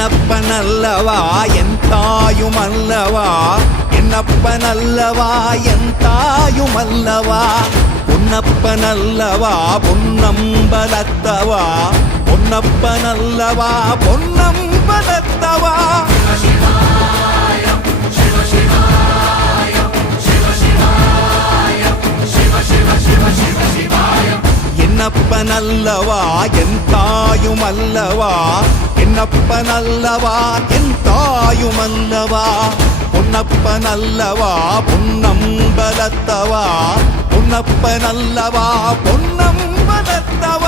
என்னப்பனல்லவா என் தாயுமல்லவா, என்னப்பனல்லவா என் தாயுமல்லவா, பொன்னப்பனல்லவா பொன்னம்பலத்தவா, பொன்னப்பனல்லவா பொன்னம்பலத்தவா. என்னப்பனல்லவா என் தாயுமல்லவா, என்னப்பனல்லவா என் தாயுமல்லவா, பொன்னப்பனல்லவா பொன்னம்பலத்தவா, பொன்னப்பனல்லவா பொன்னம்பலத்தவா.